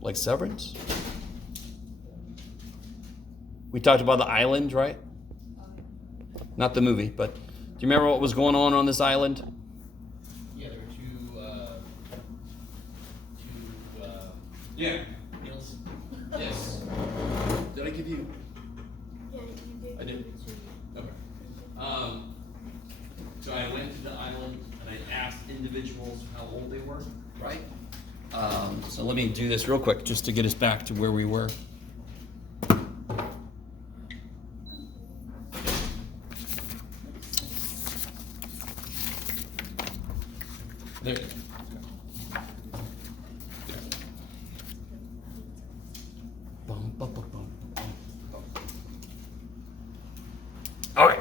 Like Severance? We talked about the island, right? Not the movie, but do you remember what was going on this island? Yeah, there were two Yeah. meals. Yes. Did I give you? Yeah, you did. I did? Okay. So I went to the island and I asked individuals how old they were, right? So let me do this real quick just to get us back to where we were. There. Bum, bum, bum, bum, bum, bum. Okay.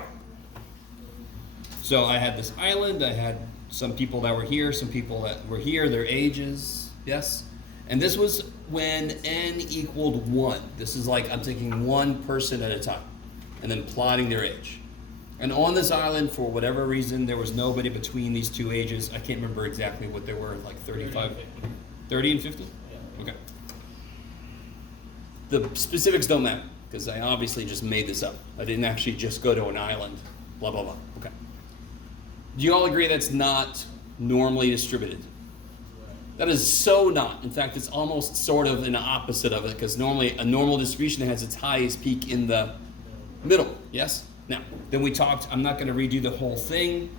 So I had this island, I had some people that were here, some people that were here, their ages, yes? And this was when n equaled 1. This is like I'm taking one person at a time and then plotting their age. And on this island, for whatever reason, there was nobody between these two ages. I can't remember exactly what they were, like 35, 30 and 50? Yeah. Okay. The specifics don't matter, because I obviously just made this up. I didn't actually just go to an island, blah, blah, blah. Okay. Do you all agree that's not normally distributed? That is so not. In fact, it's almost sort of an opposite of it, because normally a normal distribution has its highest peak in the middle, yes? Now, then we talked, I'm not going to redo the whole thing,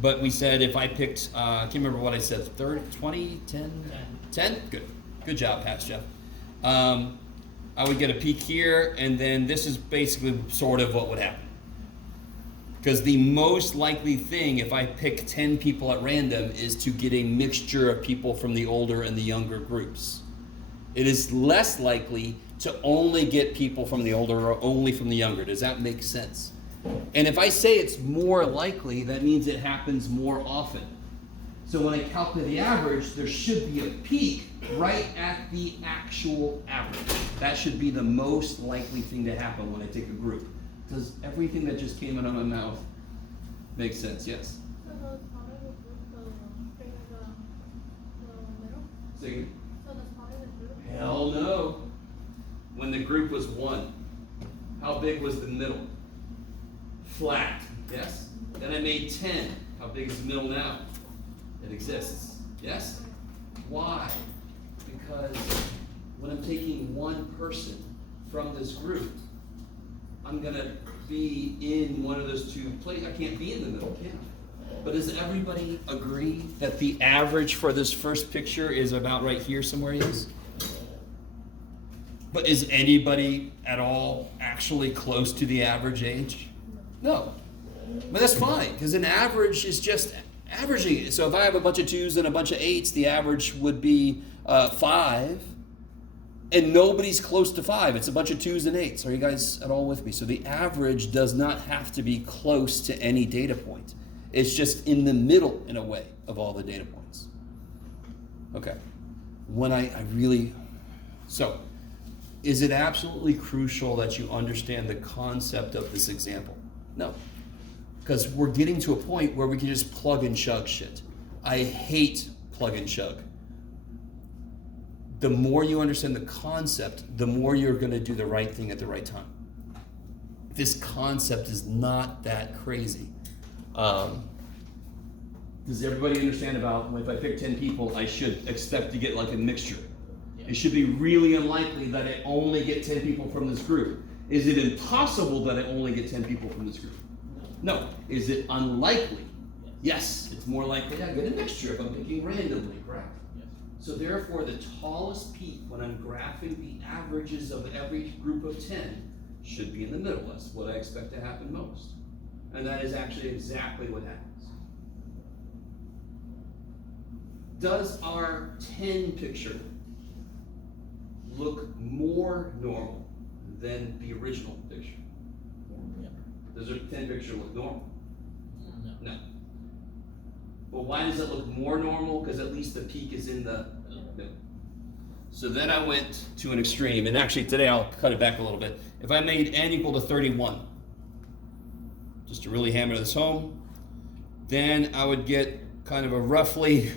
but we said if I picked, I can't remember what I said, 30, 20, 10? 10? Good. Good job, Pat, Jeff. I would get a peak here, and then this is basically sort of what would happen. Because the most likely thing, if I pick 10 people at random, is to get a mixture of people from the older and the younger groups. It is less likely to only get people from the older or only from the younger. Does that make sense? And if I say it's more likely, that means it happens more often. So when I calculate the average, there should be a peak right at the actual average. That should be the most likely thing to happen when I take a group. Does everything that just came out of my mouth make sense? Yes? So the smaller the group, the bigger the middle? Say again. So the smaller the group? Hell no. When the group was 1, how big was the middle? Flat. Yes? Then I made 10. How big is the middle now? It exists. Yes? Why? Because when I'm taking one person from this group, I'm going to be in one of those two places. I can't be in the middle, can I? But does everybody agree that the average for this first picture is about right here somewhere, yes? But is anybody at all actually close to the average age? No. But that's fine, because an average is just averaging. So if I have a bunch of 2s and a bunch of 8s, the average would be 5. And nobody's close to 5. It's a bunch of 2s and 8s. Are you guys at all with me? So the average does not have to be close to any data point. It's just in the middle, in a way, of all the data points. Okay. When I really... So, is it absolutely crucial that you understand the concept of this example? No. Because we're getting to a point where we can just plug and chug shit. I hate plug and chug. The more you understand the concept, the more you're going to do the right thing at the right time. This concept is not that crazy. Does everybody understand about if I pick 10 people, I should expect to get like a mixture? It should be really unlikely that I only get 10 people from this group. Is it impossible that I only get 10 people from this group? No. Is it unlikely? Yes. It's more likely I get a mixture if I'm picking randomly, correct? So therefore, the tallest peak when I'm graphing the averages of every group of 10 should be in the middle. That's what I expect to happen most. And that is actually exactly what happens. Does our 10 picture look more normal than the original picture? Yeah. Does our 10 picture look normal? No. No. But why does it look more normal? Because at least the peak is in the middle. So then I went to an extreme, and actually today I'll cut it back a little bit. If I made n equal to 31, just to really hammer this home, then I would get kind of a roughly,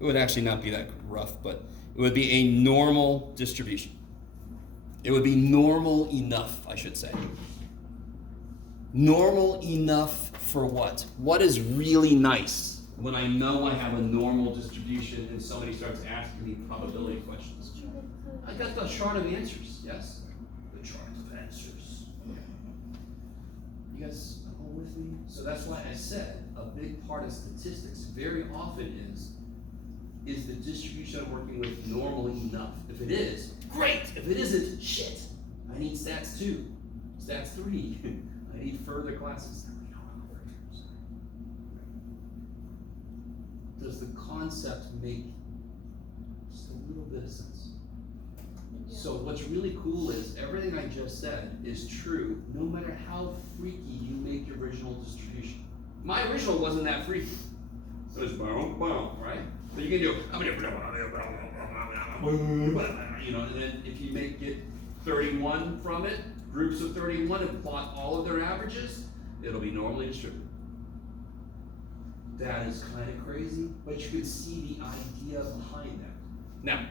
it would actually not be that rough, but It would be a normal distribution. It would be normal enough, I should say. Normal enough for what? What is really nice when I know I have a normal distribution and somebody starts asking me probability questions? I got the chart of answers, yes? The chart of answers. You guys all with me? So that's why I said a big part of statistics very often is the distribution I'm working with normal enough? If it is, great. If it isn't, shit. I need stats 2, stats 3. I need further classes. Does the concept make just a little bit of sense? So what's really cool is everything I just said is true no matter how freaky you make your original distribution. My original wasn't that freaky. It was boom, boom, right? So you can do, you know, and then if you get 31 from it, groups of 31, and plot all of their averages, it'll be normally distributed. That is kind of crazy, but you can see the idea behind that. Now,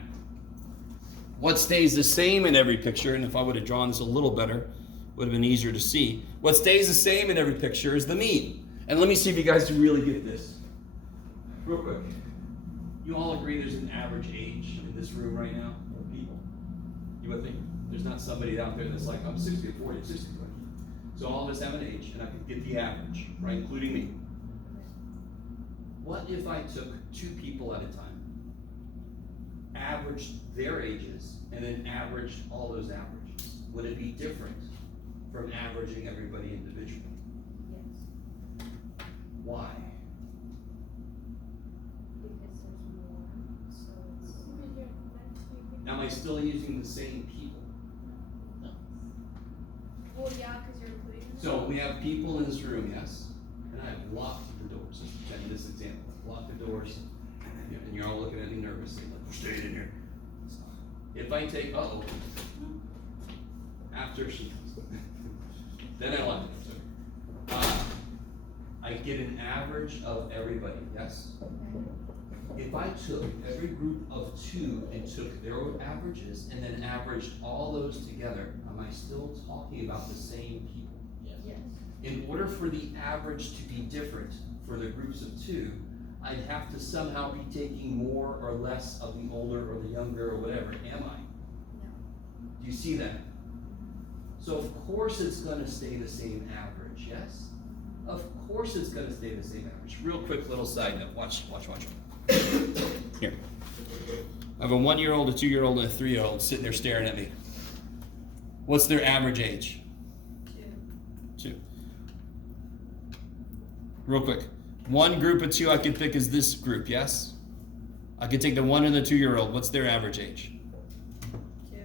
what stays the same in every picture, and if I would have drawn this a little better, would have been easier to see. What stays the same in every picture is the mean. And let me see if you guys can really get this. Real quick. You all agree there's an average age in this room right now of people? You would think? There's not somebody out there that's like, I'm 60 to 40, I'm 60 to 40. So all of us have an age, and I could get the average, right, including me. What if I took 2 people at a time, averaged their ages, and then averaged all those averages? Would it be different from averaging everybody individually? Yes. Why? Because there's more, so it's. Am I still using the same people? Well, yeah, because you're including them. So we have people in this room, yes? And I have locked the doors. Let's pretend this example. Lock the doors, and you're all looking at me nervously, like, we're staying in here. If I take, after she comes, then I lock the doors. I get an average of everybody, yes? If I took every group of 2 and took their averages and then averaged all those together, am I still talking about the same people? Yes. In order for the average to be different for the groups of 2, I'd have to somehow be taking more or less of the older or the younger or whatever, am I? No. Do you see that? So of course it's gonna stay the same average, yes? Of course it's gonna stay the same average. Real quick little side note, watch. Here. I have a 1-year-old, a 2-year-old, and a 3-year-old sitting there staring at me. What's their average age? 2. Real quick. One group of 2 I could pick is this group, yes? I could take the 1 and the 2-year-old. What's their average age? 2.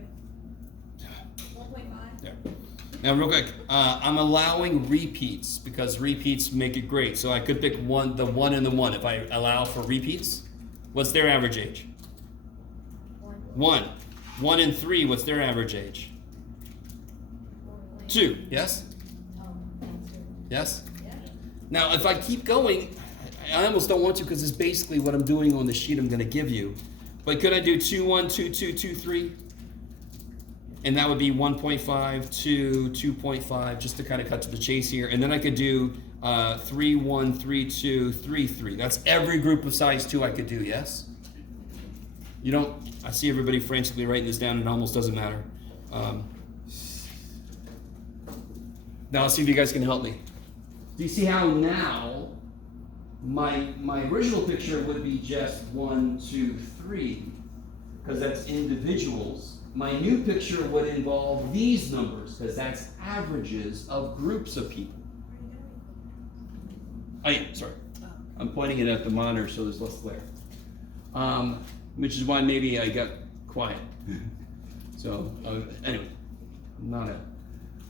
1.5. There. Now, real quick, I'm allowing repeats because repeats make it great. So I could pick the 1 and the 1. If I allow for repeats, what's their average age? 1. 1 and 3, what's their average age? 2, yes? Yes? Now, if I keep going, I almost don't want to because it's basically what I'm doing on the sheet I'm going to give you. But could I do 2, 1, 2, 2, 2, 3? And that would be 1.5, 2, 2.5, just to kind of cut to the chase here. And then I could do 3, 1, 3, 2, 3, 3. That's every group of size 2 I could do, yes? You don't, I see everybody frantically writing this down. It almost doesn't matter. Now let's see if you guys can help me. Do you see how now my original picture would be just 1, 2, 3, because that's individuals. My new picture would involve these numbers, because that's averages of groups of people. Oh yeah, sorry. I'm pointing it at the monitor so there's less glare. Which is why maybe I got quiet. So anyway, I'm not a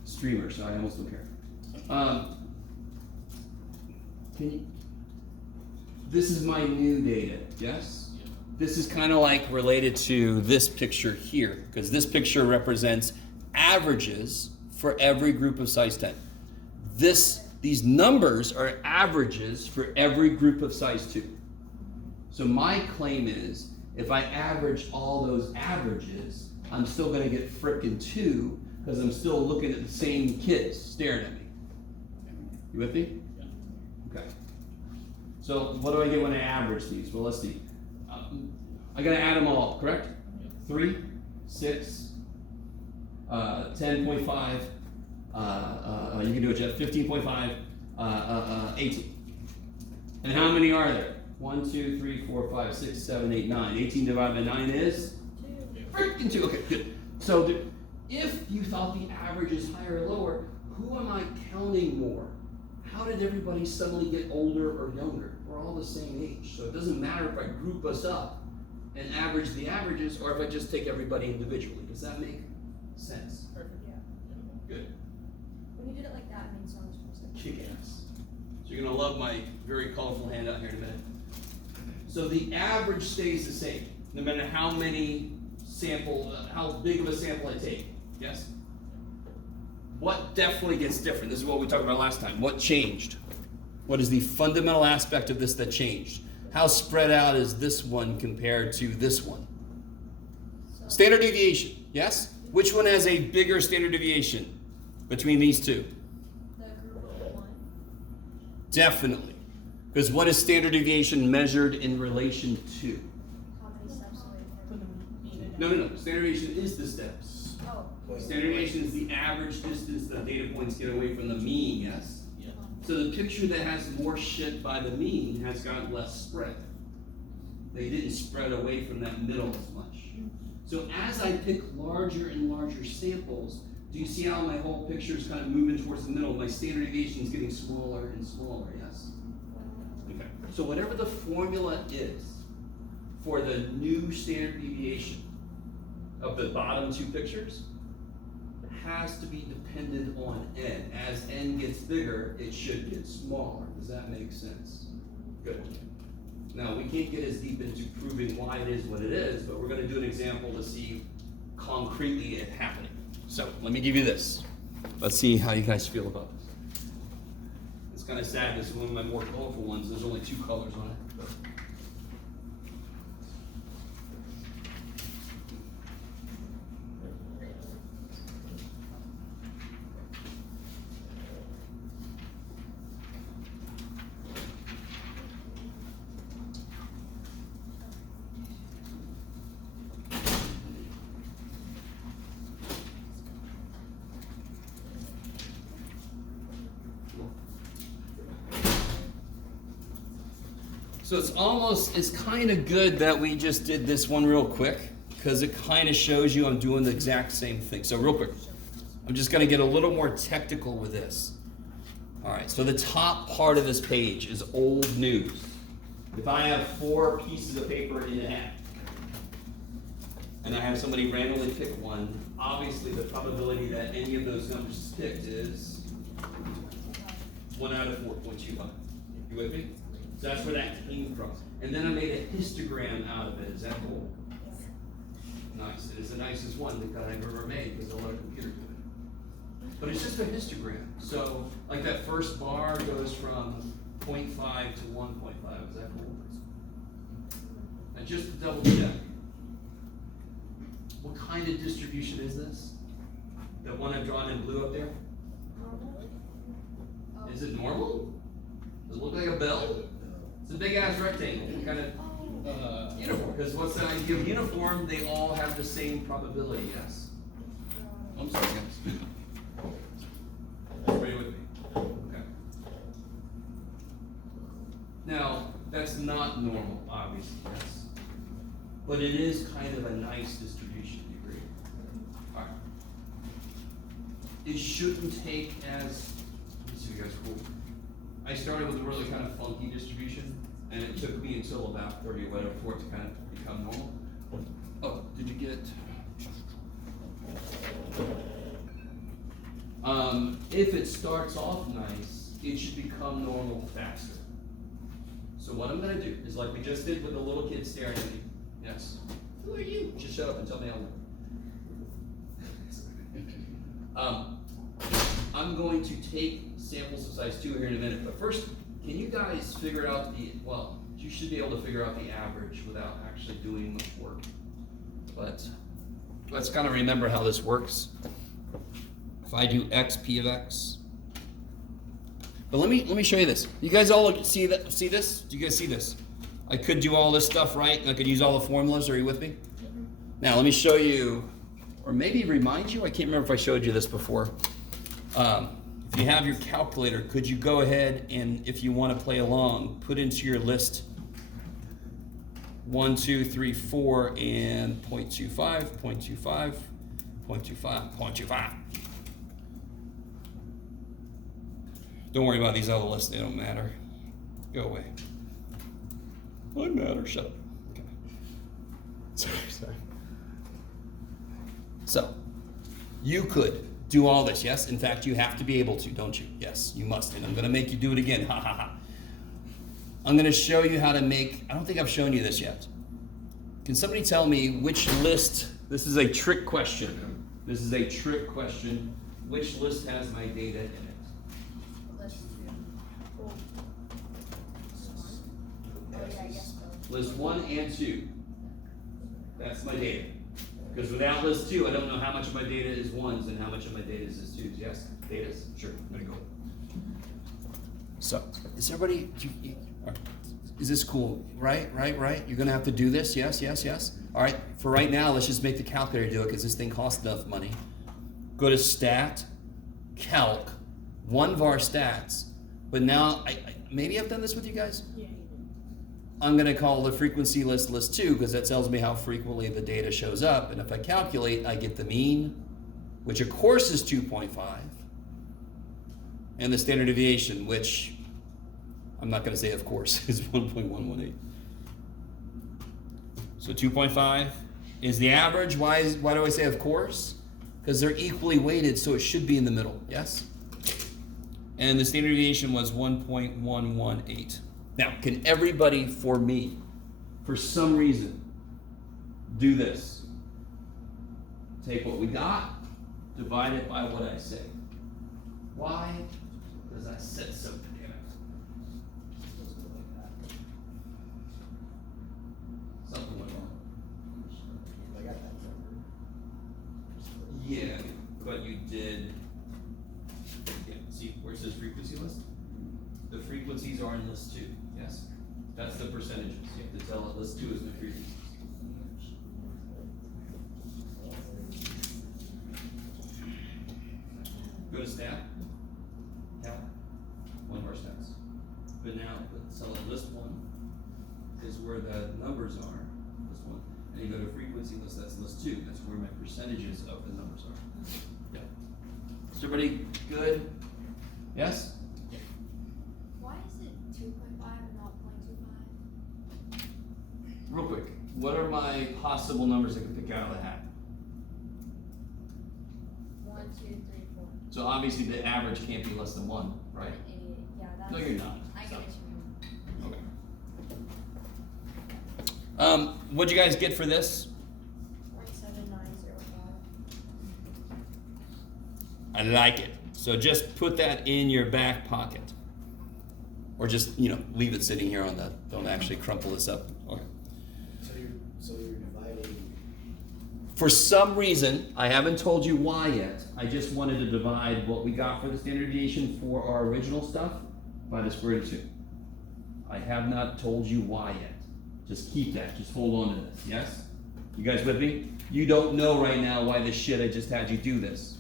streamer, so I almost don't care. This is my new data, yes? Yeah. This is kind of like related to this picture here, because this picture represents averages for every group of size 10. These numbers are averages for every group of size 2. So my claim is, If I average all those averages, I'm still gonna get frickin' 2, because I'm still looking at the same kids staring at me. You with me? Yeah. Okay. So what do I get when I average these? Well, let's see. I gotta add them all up, correct? Yep. 3, 6, 10.5, you can do it, Jeff, 15.5, 18. And how many are there? 1, 2, 3, 4, 5, 6, 7, 8, 9. 18 divided by 9 is? 2. Freaking 2, okay, good. So if you thought the average is higher or lower, who am I counting more? How did everybody suddenly get older or younger? We're all the same age, so it doesn't matter if I group us up and average the averages or if I just take everybody individually. Does that make sense? Perfect. Yeah. Good. When you did it like that, it made so much more sense. Kick ass. So you're gonna love my very colorful handout here in a minute. So the average stays the same, no matter how many how big of a sample I take. Yes? What definitely gets different? This is what we talked about last time. What changed? What is the fundamental aspect of this that changed? How spread out is this one compared to this one? So, Standard deviation, yes? Which one has a bigger standard deviation between these two? the group of 1. Definitely. Because what is standard deviation measured in relation to? How many steps away from No. Standard deviation is the steps. Oh, Standard deviation is the average distance that data points get away from the mean, yes? Yeah. So the picture that has more shit by the mean has got less spread. They didn't spread away from that middle as much. So as I pick larger and larger samples, do you see how my whole picture is kind of moving towards the middle? My standard deviation is getting smaller and smaller, yes? Okay. So whatever the formula is for the new standard deviation of the bottom two pictures has to be dependent on n. As n gets bigger, it should get smaller. Does that make sense? Good. Now, we can't get as deep into proving why it is what it is, but we're going to do an example to see concretely it happening. So, let me give you this. Let's see how you guys feel about this. It's kind of sad. This is one of my more colorful ones. There's only 2 colors on it. So it's kind of good that we just did this one real quick, because it kind of shows you I'm doing the exact same thing. So real quick, I'm just going to get a little more technical with this. All right, so the top part of this page is old news. If I have 4 pieces of paper in a hat, and I have somebody randomly pick one, obviously the probability that any of those numbers is picked is 1 out of 4.25. You with me? So that's where that came from. And then I made a histogram out of it. Is that cool? Nice. It is the nicest one that I've ever made because I let a computer do it. But it's just a histogram. So, like that first bar goes from 0.5 to 1.5. Is that cool? And just to double check, what kind of distribution is this? The one I've drawn in blue up there? Is it normal? Does it look like a bell? It's a big ass rectangle. What kind of uniform? Because what's the idea of uniform? They all have the same probability, yes? I'm sorry, guys. Everybody with me? Okay. Now, that's not normal, obviously, yes. But it is kind of a nice distribution, do you agree? Alright. It shouldn't take as, let's see, you guys are cool. I started with a really kind of funky distribution, and it took me until about 30 or whatever for it to kind of become normal. Oh, did you get? If it starts off nice, it should become normal faster. So what I'm gonna do is like we just did with the little kid staring at me. Yes. Who are you? Just shut up and tell me how I'm going to take samples of size 2 here in a minute, but first, can you guys figure out You should be able to figure out the average without actually doing much work. But let's kind of remember how this works. If I do x p of x, but let me show you this. You guys all see that? See this? Do you guys see this? I could do all this stuff right, and I could use all the formulas. Are you with me? Now let me show you, or maybe remind you. I can't remember if I showed you this before. If you have your calculator, could you go ahead and, if you want to play along, put into your list 1, 2, 3, 4, and 0.25, 0.25, 0.25, 0.25. Don't worry about these other lists, they don't matter. Go away. I matter, shut up. Okay. Sorry. So, you could do all this, yes? In fact, you have to be able to, don't you? Yes, you must. And I'm going to make you do it again. Ha ha ha. I'm going to show you how to make, I don't think I've shown you this yet. Can somebody tell me which list, this is a trick question. This is a trick question. Which list has my data in it? List 2. Oh, yeah, I guess both. List 1 and 2. That's my data. Because without list 2, I don't know how much of my data is 1s and how much of my data is 2s. Yes? Datas? Sure. There you go. So, is everybody, is this cool? Right? You're going to have to do this? Yes? All right. For right now, let's just make the calculator do it because this thing costs enough money. Go to Stat, Calc, 1var Stats. But now, maybe I've done this with you guys? Yeah. I'm going to call the frequency list list 2 because that tells me how frequently the data shows up. And if I calculate, I get the mean, which of course is 2.5, and the standard deviation, which I'm not going to say of course, is 1.118. So 2.5 is the average. Why do I say of course? Because they're equally weighted, so it should be in the middle, yes? And the standard deviation was 1.118. Now, can everybody, for me, for some reason, do this? Take what we got, divide it by what I say. Why? Because I said so, damn it. Something went wrong. I got that number. Yeah, but you did. Yeah, see where it says frequency list? The frequencies are in list 2, yes? That's the percentages. You have to tell it list 2 is the frequencies. Go to stat, count, 1var stats. But now, so list 1 is where the numbers are, list 1. And you go to frequency list, that's list 2. That's where my percentages of the numbers are. Yeah. Is everybody good? Yes? Why is it 2.5 and not 0.25? Real quick, what are my possible numbers I can pick out of the hat? 1, 2, 3, 4. So obviously the average can't be less than 1, right? An idiot. Yeah, that's. No, you're not. I get So- what you mean. Okay. What'd you guys get for this? 0.7905. I like it. So just put that in your back pocket. Or just, leave it sitting here don't actually crumple this up. Okay. So you're dividing. For some reason, I haven't told you why yet. I just wanted to divide what we got for the standard deviation for our original stuff by the square root of 2. I have not told you why yet. Just keep that. Just hold on to this. Yes? You guys with me? You don't know right now why this shit I just had you do this.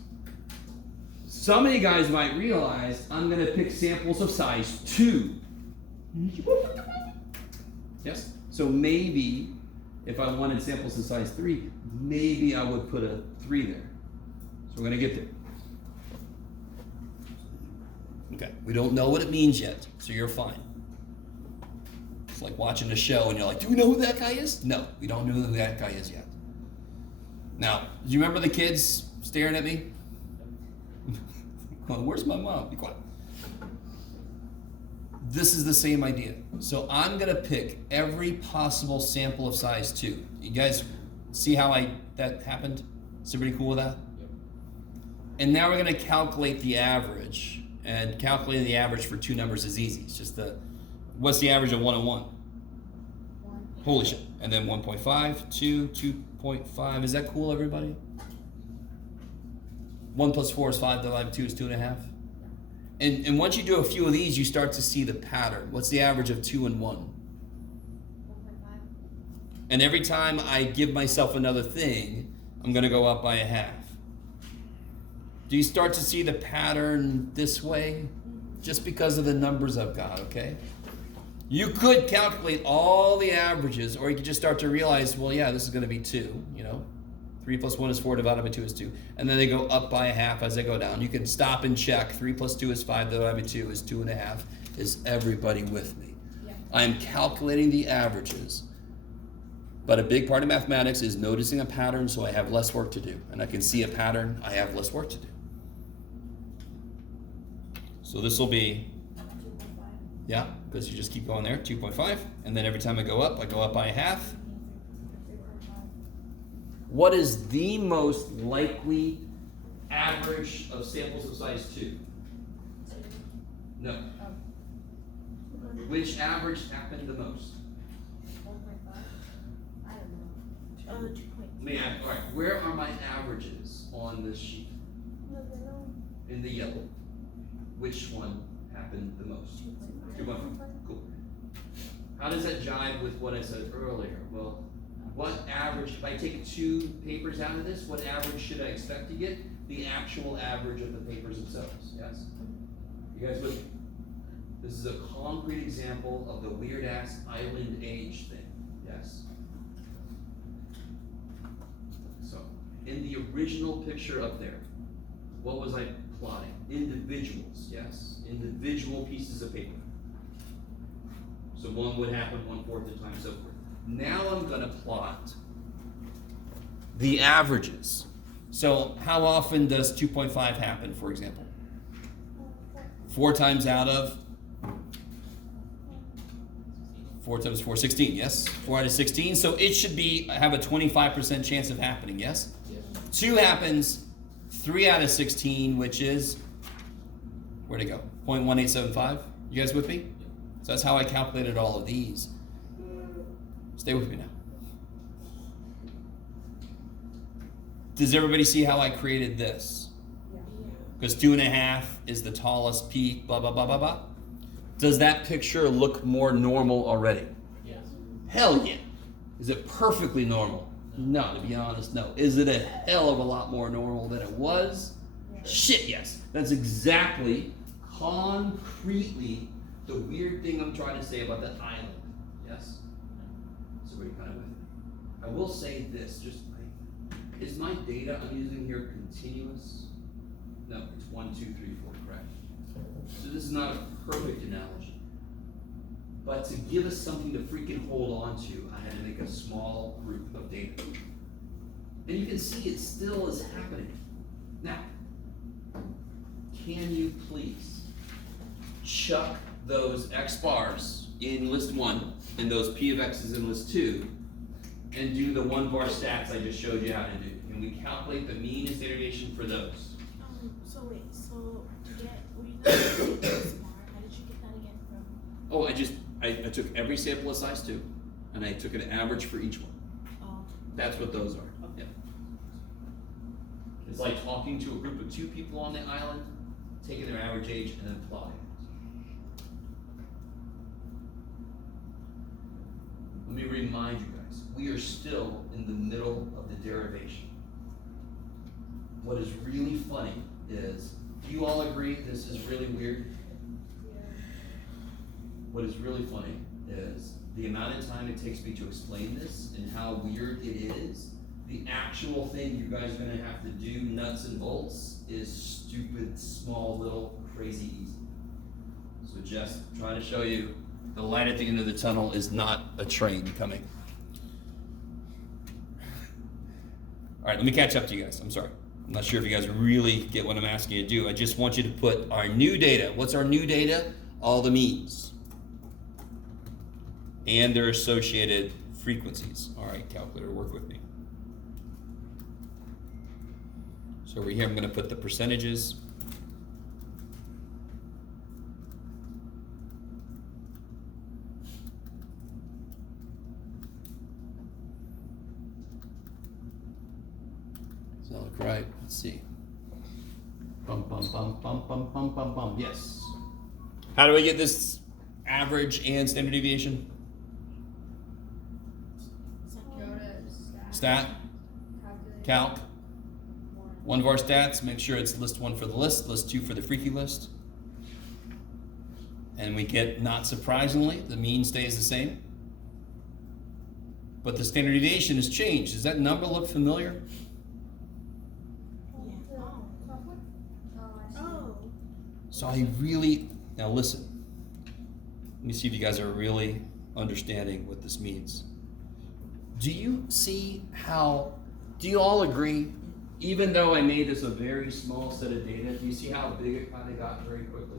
Some of you guys might realize I'm going to pick samples of size 2. Yes? So maybe if I wanted samples of size 3, maybe I would put a 3 there. So we're going to get there. Okay. We don't know what it means yet, so you're fine. It's like watching a show and you're like, do we know who that guy is? No, we don't know who that guy is yet. Now, do you remember the kids staring at me? Where's my mom? Be quiet. This is the same idea. So I'm going to pick every possible sample of size 2. You guys see how that happened? Is everybody cool with that? Yep. And now we're going to calculate the average. And calculating the average for 2 numbers is easy. It's just what's the average of 1 and 1? Holy shit. And then 1.5, 2, 2.5. Is that cool, everybody? 1 plus 4 is 5, divided by 2 is 2.5. And once you do a few of these, you start to see the pattern. What's the average of 2 and 1? 1.5. And every time I give myself another thing, I'm going to go up by a half. Do you start to see the pattern this way? Just because of the numbers I've got, okay? You could calculate all the averages, or you could just start to realize, well, yeah, this is going to be 2, you know? 3 plus 1 is 4, divided by 2 is 2. And then they go up by a half as they go down. You can stop and check. 3 plus 2 is 5, divided by 2 is 2.5. Is everybody with me? Yeah. I am calculating the averages. But a big part of mathematics is noticing a pattern, so I have less work to do. And I can see a pattern, I have less work to do. So this will be, 2.5. yeah, because you just keep going there, 2.5. And then every time I go up by a half. 3.5. What is the most likely average of samples of size 2? 2. No. Oh. Which average happened the most? 1.5. I don't know. 2 point. Let me ask, all right, where are my averages on this sheet? No, no. In the yellow. Which one happened the most? 2.5. Cool. How does that jive with what I said earlier? Well, what average, if I take 2 papers out of this, what average should I expect to get? The actual average of the papers themselves, yes? You guys with me? This is a concrete example of the weird ass island age thing, yes? So, in the original picture up there, what was I plotting? Individuals, yes? Individual pieces of paper. So one would happen 1/4 the time, so forth. Now I'm gonna plot the averages. So how often does 2.5 happen, for example? 4 times out of 4 times 4, 16, yes? 4 out of 16, so it should have a 25% chance of happening, yes? Yes. 2 happens 3 out of 16, which is, where'd it go? 0.1875? You guys with me? So that's how I calculated all of these. Stay with me now. Does everybody see how I created this? Yeah. Because 2.5 is the tallest peak, blah, blah, blah, blah, blah. Does that picture look more normal already? Yes. Hell yeah. Is it perfectly normal? No, to be honest, no. Is it a hell of a lot more normal than it was? Yeah. Shit, yes. That's exactly, concretely, the weird thing I'm trying to say about that island. Yes? So we're kind of with me. I will say this, is my data I'm using here continuous? No, it's 1, 2, 3, 4, correct. So this is not a perfect analogy. But to give us something to freaking hold on to, I had to make a small group of data. And you can see it still is happening. Now, can you please chuck those X bars in list 1 and those P of X's in list 2 and do the 1 bar stats I just showed you how to do? Can we calculate the mean and standard deviation for those? So wait, so to get, were you not getting this bar? How did you get that again from? Oh, I took every sample of size 2 and I took an average for each one. Oh, That's what those are. Yeah. It's like talking to a group of 2 people on the island, taking their average age and then plotting it. Let me remind you guys, we are still in the middle of the derivation. What is really funny is, do you all agree this is really weird? What is really funny is the amount of time it takes me to explain this and how weird it is. The actual thing you guys are gonna have to do, nuts and bolts, is stupid, small, little, crazy easy. So just trying to show you the light at the end of the tunnel is not a train coming. All right, let me catch up to you guys. I'm sorry. I'm not sure if you guys really get what I'm asking you to do. I just want you to put our new data. What's our new data? All the means. And their associated frequencies. All right, calculator, work with me. So over here, I'm going to put the percentages. Does that look right? Let's see. Bum, bum, bum, bum, bum, bum, bum, bum. Yes. How do I get this average and standard deviation? Go to Stat, calculate. calc. One of our stats, make sure it's list 1 for the list, list 2 for the freaky list. And we get, not surprisingly, the mean stays the same. But the standard deviation has changed. Does that number look familiar? Yeah. Oh. Oh, I see. Oh. So I really, now listen. Let me see if you guys are really understanding what this means. Do you see how, do you all agree, even though I made this a very small set of data, do you see how big it kind of got very quickly?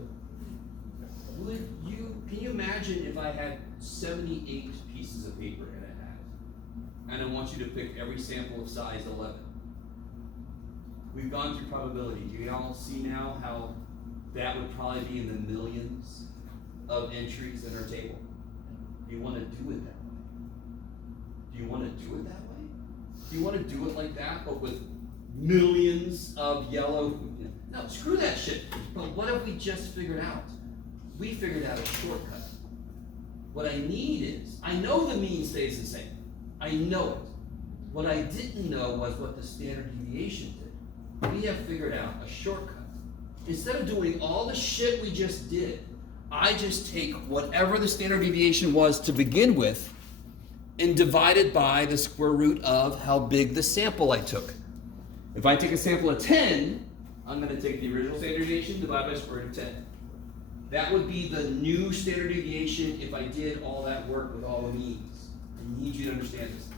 Can you imagine if I had 78 pieces of paper in a hat, and I want you to pick every sample of size 11? We've gone through probability. Do you all see now how that would probably be in the millions of entries in our table? Do you want to do it that way? Do you want to do it that way? Do you want to do it like that, but with millions of yellow? No, screw that shit. But what if we just figured out? We figured out a shortcut. What I need is, I know the mean stays the same. I know it. What I didn't know was what the standard deviation did. We have figured out a shortcut. Instead of doing all the shit we just did, I just take whatever the standard deviation was to begin with and divide it by the square root of how big the sample I took. If I take a sample of 10, I'm going to take the original standard deviation, divide by square root of 10. That would be the new standard deviation if I did all that work with all the means. I need you to understand this.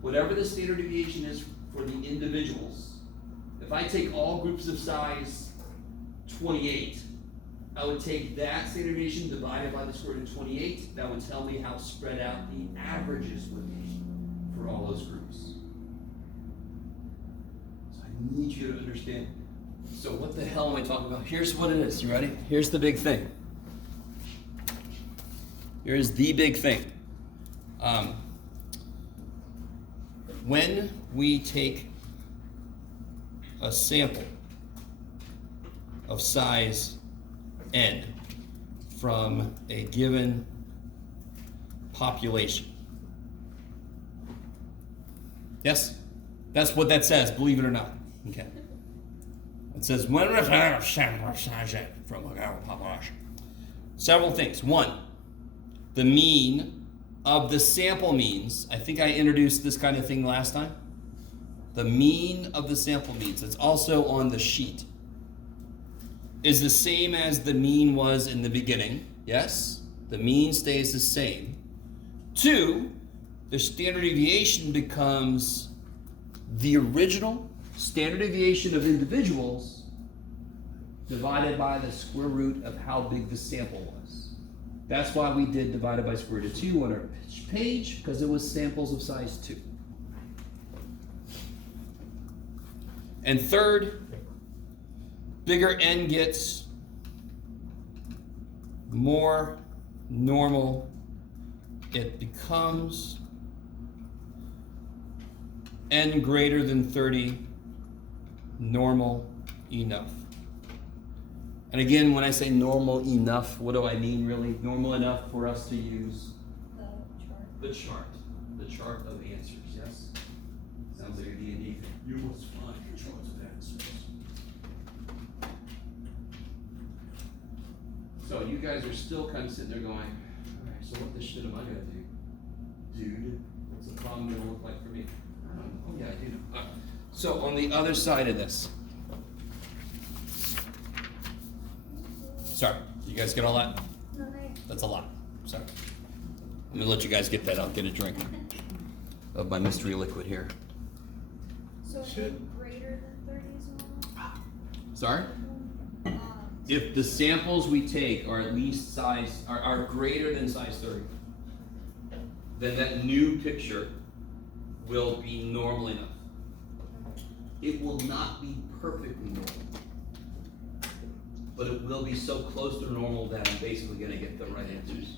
Whatever the standard deviation is for the individuals, if I take all groups of size 28, I would take that standard deviation divided by the square root of 28. That would tell me how spread out the averages would be for all those groups. So I need you to understand. So what the hell am I talking about? Here's what it is. You ready? Here's the big thing. Here's the big thing. When we take a sample of size n from a given population. Yes? That's what that says, believe it or not. Okay. It says when we take a sample of size n from a given population. Several things. One, the mean of the sample means. I think I introduced this kind of thing last time. The mean of the sample means. It's also on the sheet. Is the same as the mean was in the beginning. Yes, the mean stays the same. Two, the standard deviation becomes the original standard deviation of individuals divided by the square root of how big the sample was. That's why we did divided by square root of 2 on our page, because it was samples of size 2. And third, bigger n gets, more normal it becomes. N greater than 30, normal enough. And again, when I say normal enough, what do I mean really? Normal enough for us to use the chart of answers, yes? Sounds like a D&D thing. You must find the charts of answers. So you guys are still kind of sitting there going, all right, so what the shit am I gonna do? Dude, what's the problem gonna look like for me? I don't know. Oh yeah, I do know. So on the other side of this, sorry, you guys get all that? No, thanks. That's a lot. Sorry. I'm gonna let you guys get that. I'll get a drink of my mystery liquid here. So n greater than 30 is normal? Sorry? If the samples we take are at least size, are greater than size 30, then that new picture will be normal enough. It will not be perfectly normal, but it will be so close to normal that I'm basically gonna get the right answers.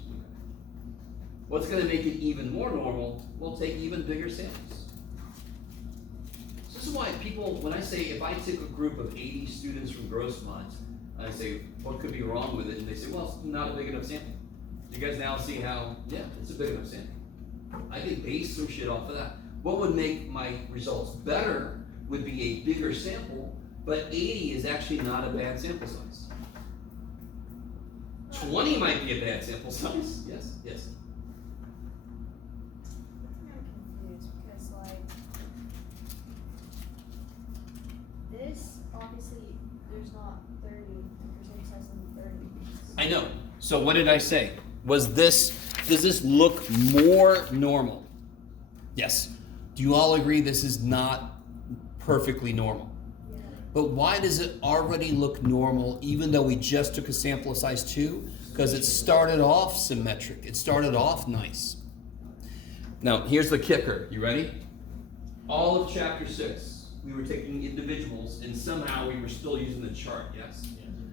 What's gonna make it even more normal, we'll take even bigger samples. So This is why people, when I say, if I took a group of 80 students from Grossmont, I say, what could be wrong with it? And they say, well, it's not a big enough sample. You guys now see how, yeah, it's a big enough sample. I can base some shit off of that. What would make my results better would be a bigger sample, but 80 is actually not a bad sample size. 20 might be a bad sample size. Yes, yes. I'm confused because like this obviously there's not 30 percent less than 30. I know. So what did I say? Does this look more normal? Yes. Do you all agree this is not perfectly normal? Yeah. But why does it already look normal even though we just took a sample of size 2? Because it started off symmetric. It started off nice. Now, here's the kicker. You ready? All of chapter 6, we were taking individuals and somehow we were still using the chart, yes?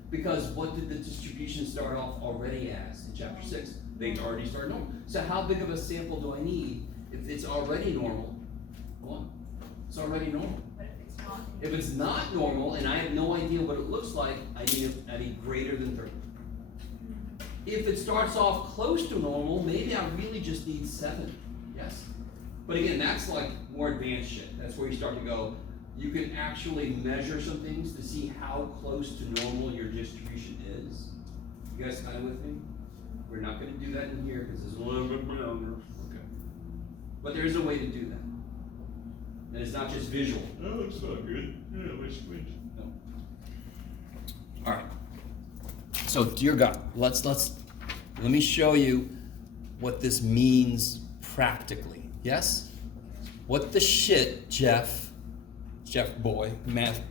Because what did the distribution start off already as in chapter 6? They already started normal. So how big of a sample do I need if it's already normal? Hold on. It's already normal. But if it's not. If it's not normal and I have no idea what it looks like, I need greater than 30. If it starts off close to normal, maybe I really just need 7. Yes? But again, that's like more advanced shit. That's where you start to go, you can actually measure some things to see how close to normal your distribution is. You guys kind of with me? We're not going to do that in here because it's a little bit longer. Okay. But there is a way to do that. And it's not just visual. Oh, it's not good. Yeah, let's wait. No. All right. So, dear God, let me show you what this means practically. Yes? What the shit, Jeff boy, math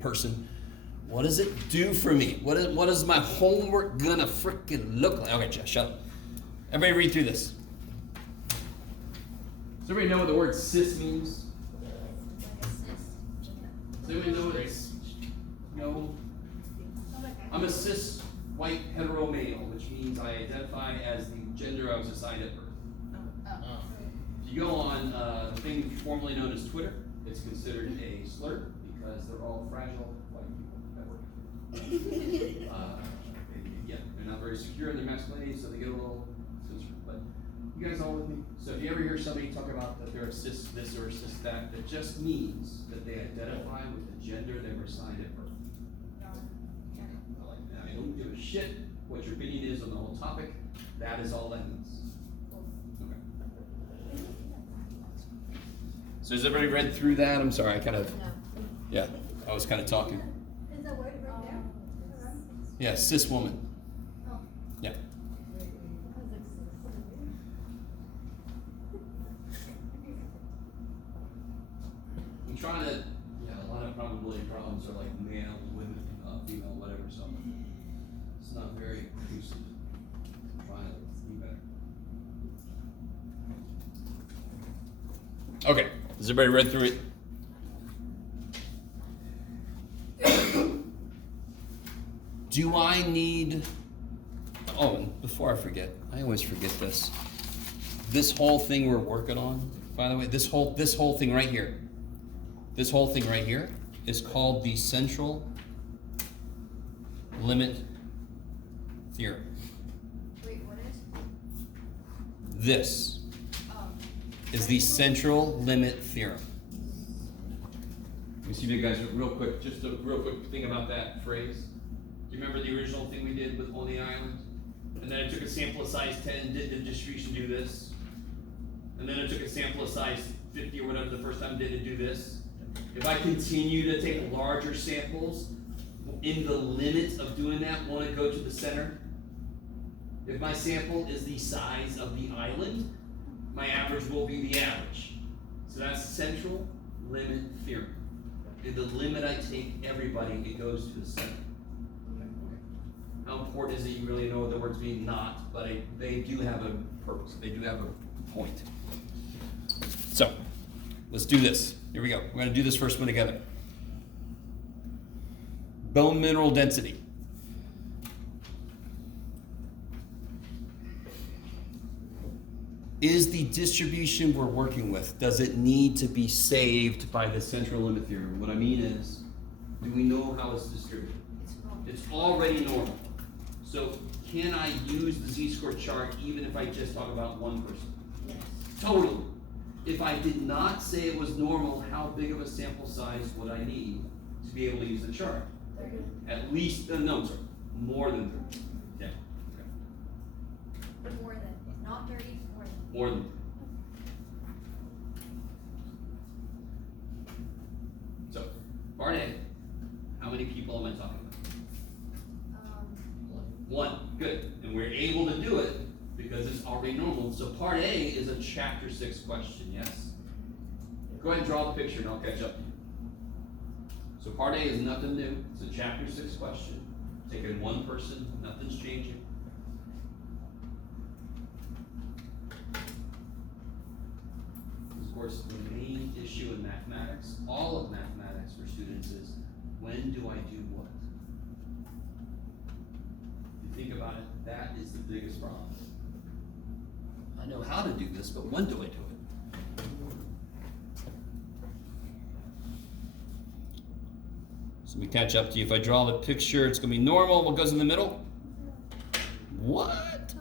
person, what does it do for me? What is my homework gonna frickin' look like? Okay, Jeff, shut up. Everybody read through this. Does everybody know what the word cis means? Does anybody know what it's? No. I'm a cis white hetero male, which means I identify as the gender I was assigned at birth. If you go on the thing formerly known as Twitter, it's considered a slur because they're all fragile white people at work. Yeah, they're not very secure in their masculinity, so they get a little censored. But you guys all with me? So if you ever hear somebody talk about that they're a cis this or a cis that, that just means that they identify with the gender they were assigned at birth. I like that. I don't give a shit what your opinion is on the whole topic. That is all that means. Okay. So has everybody read through that? I'm sorry, I kind of, yeah, I was kind of talking. Is the word right there? Yeah, cis woman. Oh. Yeah. I'm trying to, yeah, a lot of probability problems are like male, women, female, whatever, so it's not very inclusive. I'm trying to be better. Okay, has everybody read through it? Do I need, oh, and before I forget, I always forget this. This whole thing we're working on, by the way, this whole thing right here, this whole thing right here is called the central limit theorem. Wait, what is? This Oh. is the central limit theorem. Let me see if you guys, real quick, just a real quick thing about that phrase. Do you remember the original thing we did with On the Island? And then I took a sample of size 10, did the distribution do this? And then I took a sample of size 50 or whatever the first time did it do this? If I continue to take larger samples, in the limit of doing that, want to go to the center? If my sample is the size of the island, my average will be the average. So that's central limit theorem. In the limit I take everybody, it goes to the center. How important is it you really know what the words mean? Not, but they do have a purpose. They do have a point. So, let's do this. Here we go. We're going to do this first one together. Bone mineral density. is the distribution we're working with, does it need to be saved by the central limit theorem? What I mean is, do we know how it's distributed? It's wrong. It's already normal. So can I use the z-score chart even if I just talk about one person? Yes. Totally. If I did not say it was normal, how big of a sample size would I need to be able to use the chart? 30. At least, no, I'm sorry, more than 30. Yeah, okay. More than, not 30, more than. More than. So, part A, how many people am I talking about? One, good. And we're able to do it because it's already normal. So part A is a chapter 6 question, yes? Go ahead and draw the picture and I'll catch up to you. So part A is nothing new. It's a chapter 6 question. Taking one person, nothing's changing. Of course, the main issue in mathematics, all of mathematics for students is, when do I do what? If you think about it, that is the biggest problem. I know how to do this, but when do I do it? So let me catch up to you. If I draw the picture, it's going to be normal. What goes in the middle? What?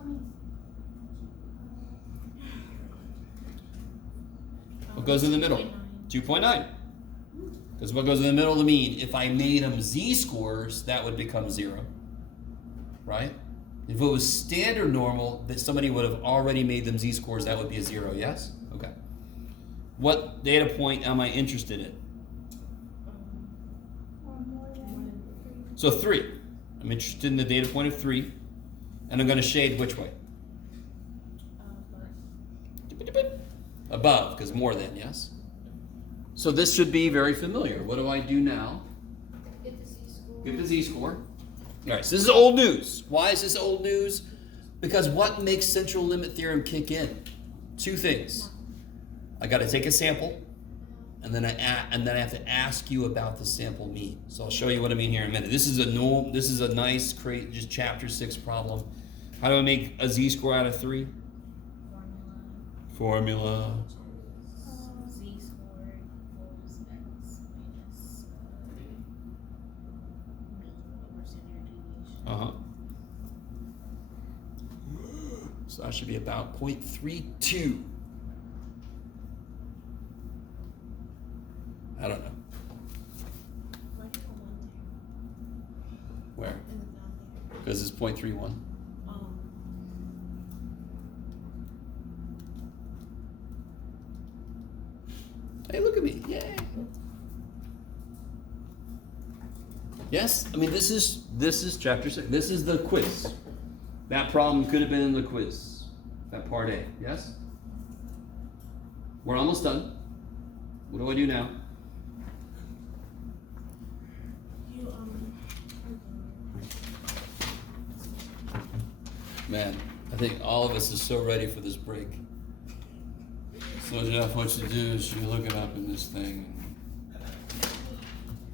What goes in the middle? 2.9. Because what goes in the middle of the mean? If I made them z-scores, that would become 0. Right? If it was standard normal, that somebody would have already made them z-scores, that would be a 0, yes? Okay. What data point am I interested in? So 3. I'm interested in the data point of 3. And I'm going to shade which way? Above, because more than, yes? So this should be very familiar. What do I do now? Get the z-score. Get the z-score. All right, so this is old news. Why is this old news? Because what makes central limit theorem kick in? 2 things. I got to take a sample, and then I have to ask you about the sample mean. So I'll show you what I mean here in a minute. This is a nice just chapter 6 problem. How do I make a z-score out of 3? Formula. Z squared equals x minus mean over standard deviation. So that should be about 0.32. I don't know. Like a 1 Where? there. In the down there. Because it's 0.31. Hey, look at me. Yay. Yes? I mean, this is chapter 6. This is the quiz. That problem could have been in the quiz. That part A. Yes? We're almost done. What do I do now? You Man, I think all of us are so ready for this break. So Jeff, what you do is you look it up in this thing.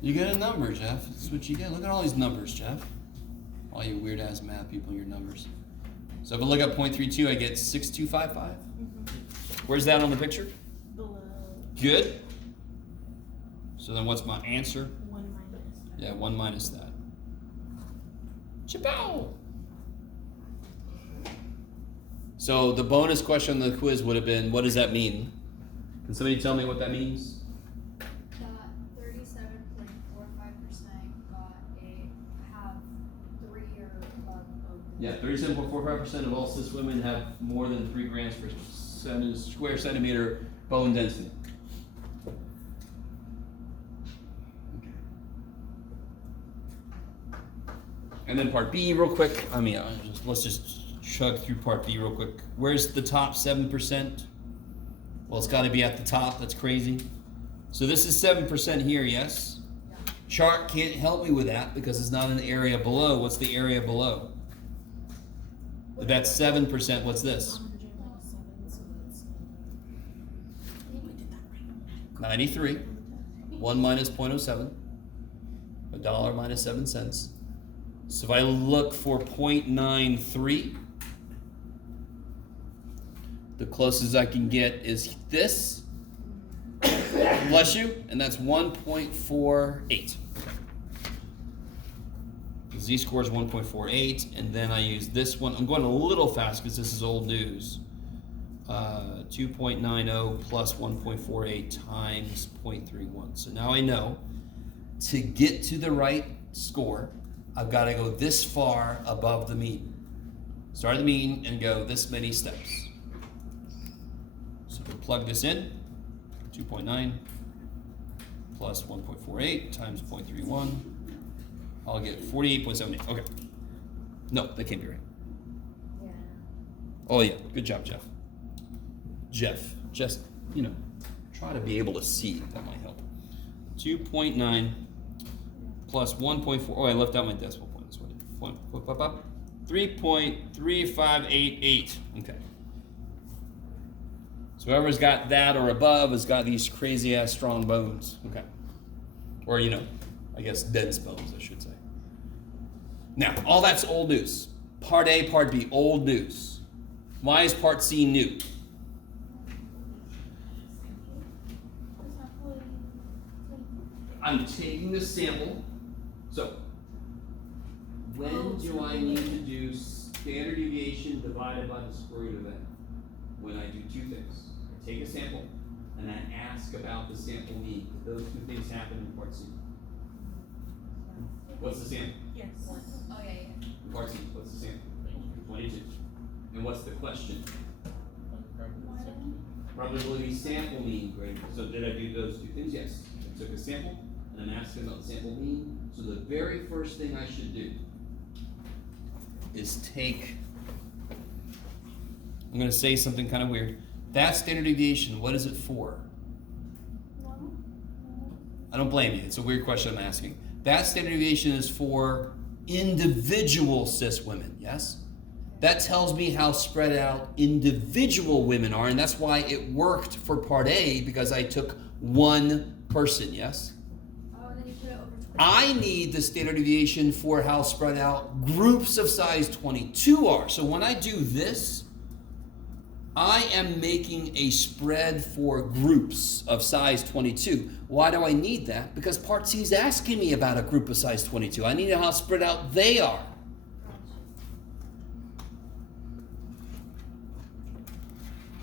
You get a number, Jeff. That's what you get. Look at all these numbers, Jeff. All you weird ass math people, your numbers. So if I look up 0.32, I get 6255. Where's that on the picture? below Good. So then what's my answer? 1 minus. Yeah, 1 minus that. Chapow! So the bonus question on the quiz would have been, what does that mean? Can somebody tell me what that means? That 37.45% have 3 or above of. Yeah, 37.45% of all cis women have more than 3 grams per square centimeter bone density. And then part B real quick. I mean, let's just chug through part B real quick. Where's the top 7%? Well, it's got to be at the top. That's crazy. So this is 7% here, yes? Yeah. Chart can't help me with that because it's not an area below. What's the area below? If that's 7%, what's this? 100 minus 7, so that's. I did that right. 93. 1 minus 0.07. $1 minus 7 cents. So if I look for 0.93, The closest I can get is this. Bless you. And that's 1.48. The z-score is 1.48. And then I use this one. I'm going a little fast because this is old news. 2.90 plus 1.48 times 0.31. So now I know to get to the right score, I've got to go this far above the mean. Start at the mean and go this many steps. So we'll plug this in. 2.9 plus 1.48 times 0.31. I'll get 48.78. Okay. No, that can't be right. Yeah. Oh yeah, good job, Jeff. Just, try to be able to see. That might help. 2.9 plus 1.4. Oh, I left out my decimal point. That's what it is. 3.3588. Okay. So whoever's got that or above has got these crazy ass strong bones. Okay. Or, I guess dense bones, I should say. Now, all that's old news. Part A, Part B, old news. Why is Part C new? I'm taking a sample. So, when do I need to do standard deviation divided by the square root of n? When I do two things. I take a sample and I ask about the sample mean. Did those two things happen in Part C? What's the sample? Yes. Oh, yeah. In Part C, what's the sample? 22. And what's the question? Probability sample mean greater. So did I do those two things? Yes. I took a sample and I'm asking about the sample mean. So the very first thing I should do is I'm going to say something kind of weird. That standard deviation, what is it for? I don't blame you. It's a weird question I'm asking. That standard deviation is for individual cis women, yes? That tells me how spread out individual women are, and that's why it worked for Part A, because I took one person, yes? Oh, and then you put it over 20. I need the standard deviation for how spread out groups of size 22 are. So when I do this, I am making a spread for groups of size 22. Why do I need that? Because Part C is asking me about a group of size 22. I need to know how spread out they are.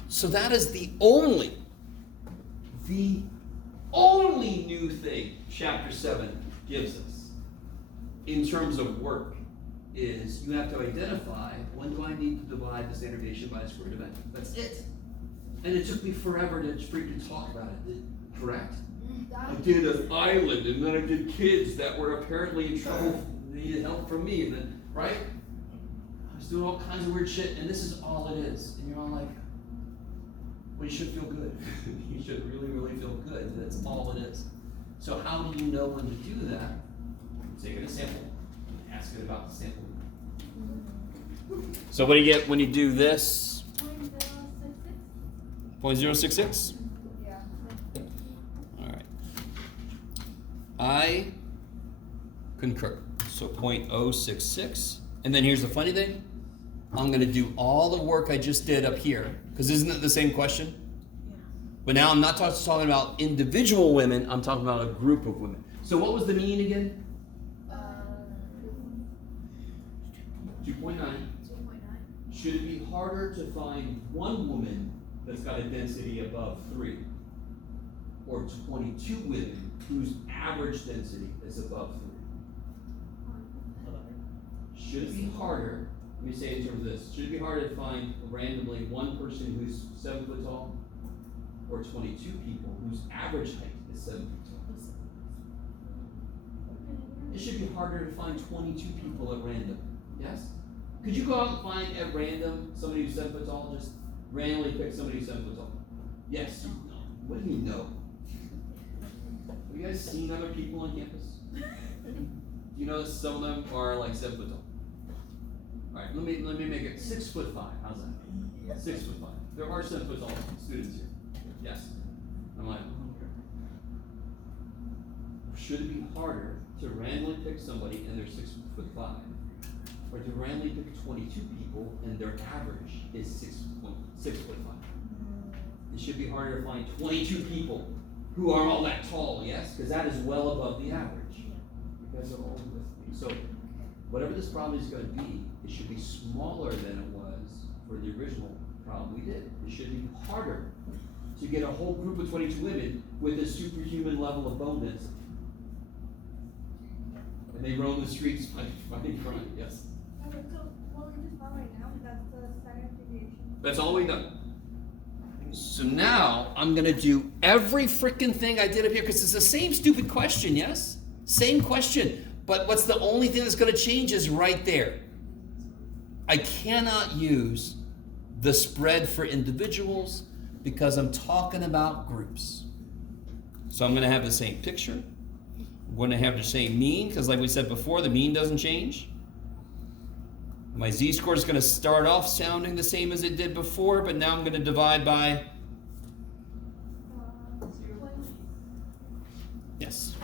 So that is the only new thing Chapter 7 gives us in terms of work is you have to identify when do I need to divide the standard deviation by the square root of n. That's it. And it took me forever to freaking talk about it, correct? I did an island and then I did kids that were apparently in trouble, needed help from me, and then, right? I was doing all kinds of weird shit, and this is all it is. And you're all like, well, you should feel good. You should really, really feel good. That's all it is. So how do you know when to do that? Taking a sample and asking about the sample. So what do you get when you do this? 0.066? Yeah. All right. I concur. So 0.066. And then here's the funny thing. I'm going to do all the work I just did up here. Because isn't it the same question? Yeah. But now I'm not talking about individual women. I'm talking about a group of women. So what was the mean again? 2.9. 2.9. Should it be harder to find one woman that's got a density above 3? Or 22 women whose average density is above 3? Should it be harder, let me say it in terms of this, should it be harder to find randomly one person who's 7 foot tall? Or 22 people whose average height is 7 feet tall? It should be harder to find 22 people at random, yes? Could you go out and find at random somebody who's 7 foot tall? Just randomly pick somebody who's 7 foot tall. Yes. What do you mean no? Have you guys seen other people on campus? Do you know that some of them are like 7 foot tall? All right, let me make it 6'5". How's that? 6'5". There are 7 foot tall students here. Yes. I'm like, should it be harder to randomly pick somebody and they're 6'5", or to randomly pick 22 people and their average is 6.5. It should be harder to find 22 people who are all that tall, yes? Because that is well above the average. You guys are all with me. So, whatever this problem is going to be, it should be smaller than it was for the original problem we did. It should be harder to get a whole group of 22 women with a superhuman level of bone density. And they roam the streets fighting crime, yes? Okay, so what we just found right now, that's the standard deviation. That's all we've done. So now I'm gonna do every freaking thing I did up here because it's the same stupid question, yes? Same question. But what's the only thing that's gonna change is right there. I cannot use the spread for individuals because I'm talking about groups. So I'm gonna have the same picture. I'm gonna have the same mean because like we said before, the mean doesn't change. My z-score is going to start off sounding the same as it did before, but now I'm going to divide by, yes.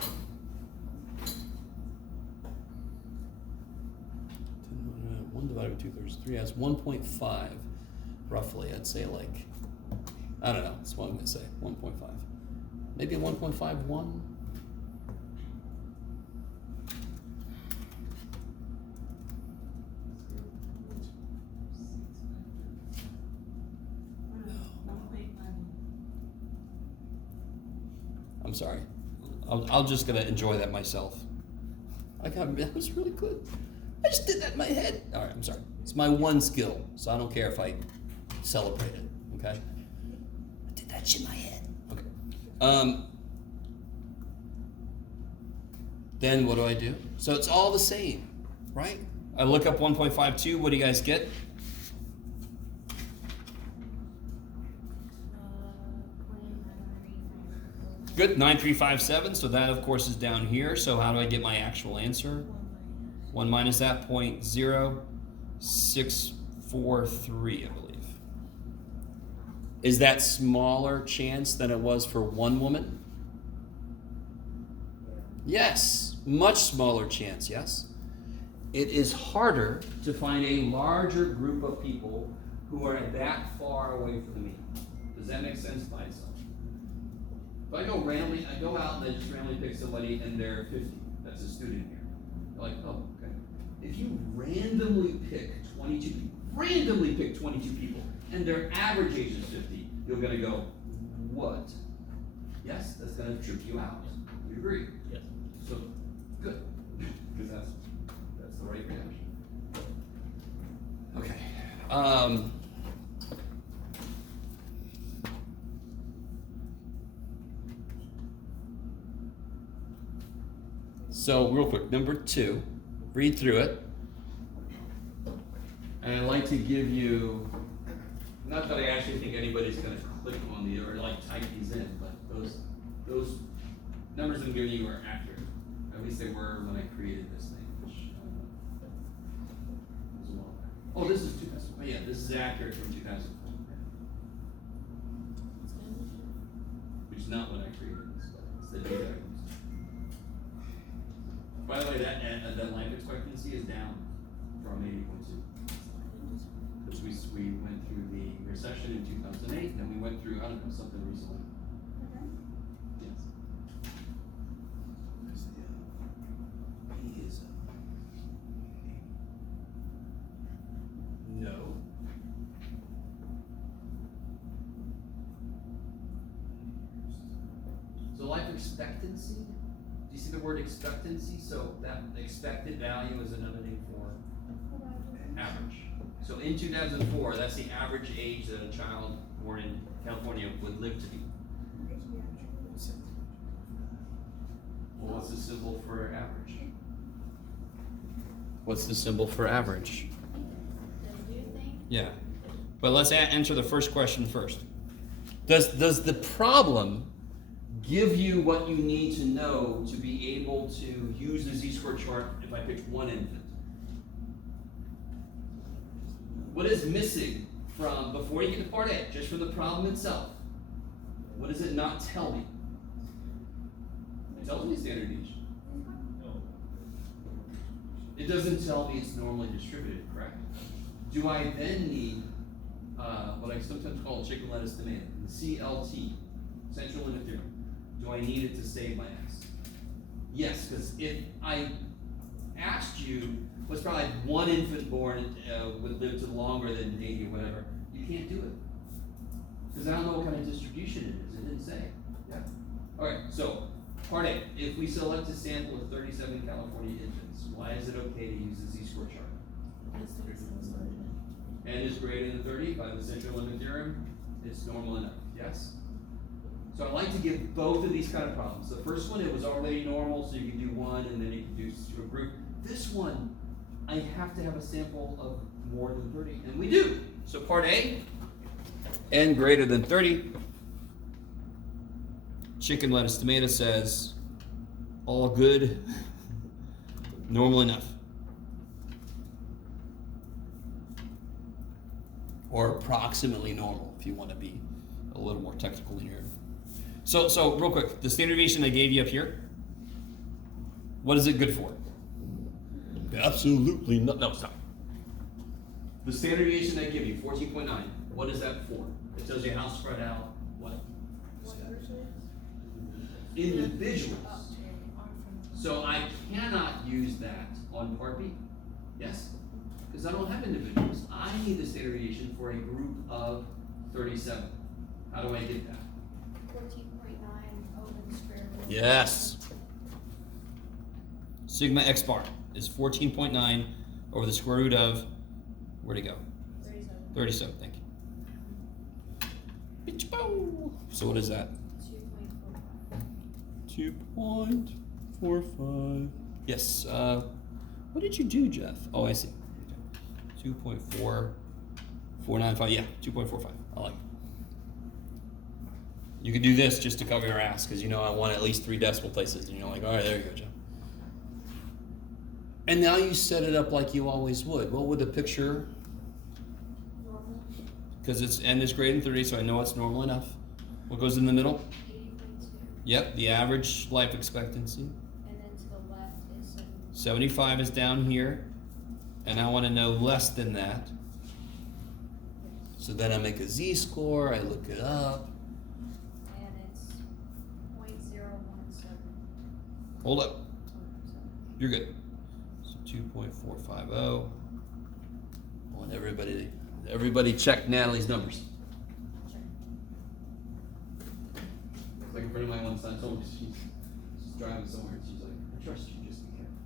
1 divided by 2/3, 3, that's 1.5, roughly. I'd say like, I don't know, that's what I'm going to say, 1.5. Maybe a 1.51. I'm sorry. I'll just gonna enjoy that myself. That was really good. I just did that in my head. All right, I'm sorry. It's my one skill, so I don't care if I celebrate it. Okay. I did that shit in my head. Okay. Then what do? So it's all the same, right? I look up 1.52. What do you guys get? Good, 9357, so that of course is down here. So how do I get my actual answer? 1 minus that, 0.0643, I believe. Is that smaller chance than it was for one woman? Yes, much smaller chance, yes. It is harder to find a larger group of people who are that far away from the mean. Does that make sense by itself? If I go out and I just randomly pick somebody and they're 50, that's a student here. You're like, oh, okay. If you randomly pick 22 people, and their average age is 50, you're gonna go, what? Yes, that's gonna trip you out. You agree? Yes. So, good, because that's the right reaction. Okay. So real quick, number 2, read through it. And I'd like to give you, not that I actually think anybody's gonna click on the, or like type these in, but those numbers I'm giving you are accurate. At least they were when I created this thing, which, was a while back. Oh, this is 2000, oh yeah, this is accurate from 2004. Which is not when I created this, but it's the data I used. By the way, that life expectancy is down from 80.2. Because we went through the recession in 2008, and we went through, I don't know, something recently. Yes. No. So life expectancy, do you see the word expectancy? So that expected value is another name for average. So in 2004, that's the average age that a child born in California would live to be. Well, what's the symbol for average? What's the symbol for average? Yeah. But let's answer the first question first. Does the problem give you what you need to know to be able to use the z-score chart if I pick one infant? What is missing from, before you get to part A, just from the problem itself? What does it not tell me? It tells me standard deviation. It doesn't tell me it's normally distributed, correct? Do I then need what I sometimes call chicken lettuce tomato, the CLT, central limit theorem? Do I need it to save my S? Yes, because if I asked you what's probably one infant born would live to longer than 80 or whatever, you can't do it. Because I don't know what kind of distribution it is. It didn't say. Yeah. Alright, so part A. If we select a sample of 37 California infants, why is it okay to use the Z-score chart? Because 37 is larger than. N is greater than 30 by the central limit theorem. It's normal enough. Yes? So I like to give both of these kind of problems. The first one, it was already normal, so you can do one and then you can do to a group. This one, I have to have a sample of more than 30, and we do. So part A, N greater than 30. Chicken lettuce tomato says, all good, normal enough. Or approximately normal, if you want to be a little more technical in here. So real quick, the standard deviation I gave you up here, what is it good for? Absolutely not. No, stop. The standard deviation I give you, 14.9, what is that for? It tells you how spread out what? Individuals. So I cannot use that on part B. Yes? Because I don't have individuals. I need the standard deviation for a group of 37. How do I get that? 14.9 over the square root. Yes. Sigma x bar is 14.9 over the square root of, where'd it go? 37. 37, thank you. So what is that? 2.45. 2.45. Yes, what did you do, Jeff? Oh, I see. 2.4495, yeah, 2.45, I like it. You could do this just to cover your ass, because you know I want at least 3 decimal places, and you're like, all right, there you go, Jeff. And now you set it up like you always would. What would the picture, Normal. because it's N is greater than 30, so I know it's normal enough. What goes in the middle? 80.2. Yep, the average life expectancy. And then to the left is 75 is down here, and I want to know less than that. So then I make a z-score, I look it up. and it's 0.017. Hold up, you're good. So 2.450. I want everybody check Natalie's numbers. Like a friend of mine once I told me she's driving somewhere and she's like, I trust you, just be careful.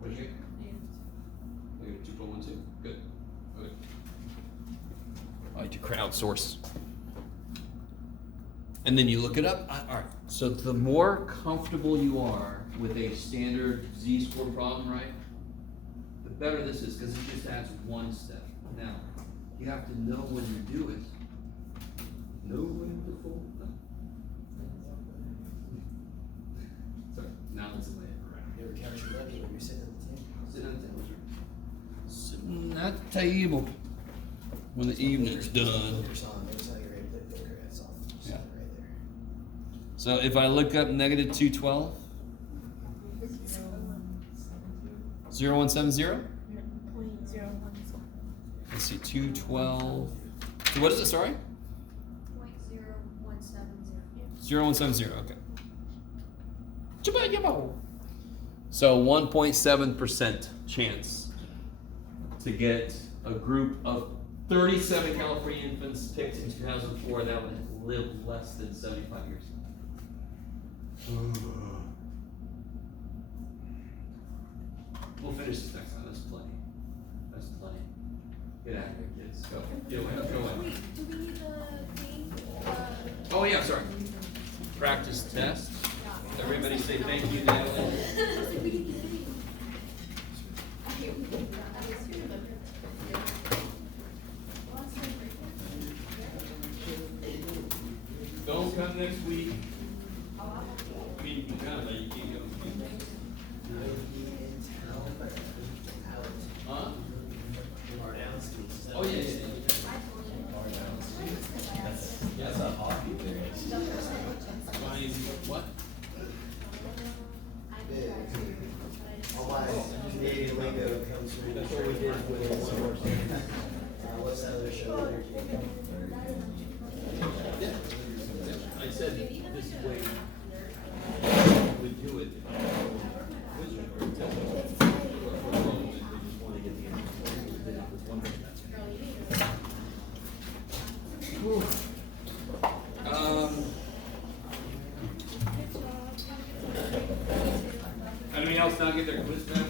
What did you get? I got 2.12. Good. Okay. I like to crowdsource. And then you look it up. All right. So the more comfortable you are with a standard z-score problem, right? The better this is, because it just adds one step. Now, you have to know when you do it. Know when to fold. No. Sorry. Now let's lay it around. You ever count your money when you're sitting at the table? Sit on the table. Sitting at the table when the evening's done. Focus on, it's not you're ready to play poker, that's all. Just Yeah. right there. So if I look up negative 212, 0170, 0.017. let's see, 212. So what is it, sorry? 0.0170. 0170, okay. Jabba-yabba. So 1.7% chance to get a group of 37 California infants picked in 2004 that would live less than 75 years. We'll finish this next time. That's plenty. That's plenty. Get out of here, kids. Go. Get away. Go away. Wait, do we need the thing? Oh yeah, sorry. Practice test. Everybody say thank you, Natalie. Don't come next week. I mean, you can come, but you can't go. Huh? Oh, yeah, yeah, yeah. That's a hockey there. Anybody else not get their quiz back?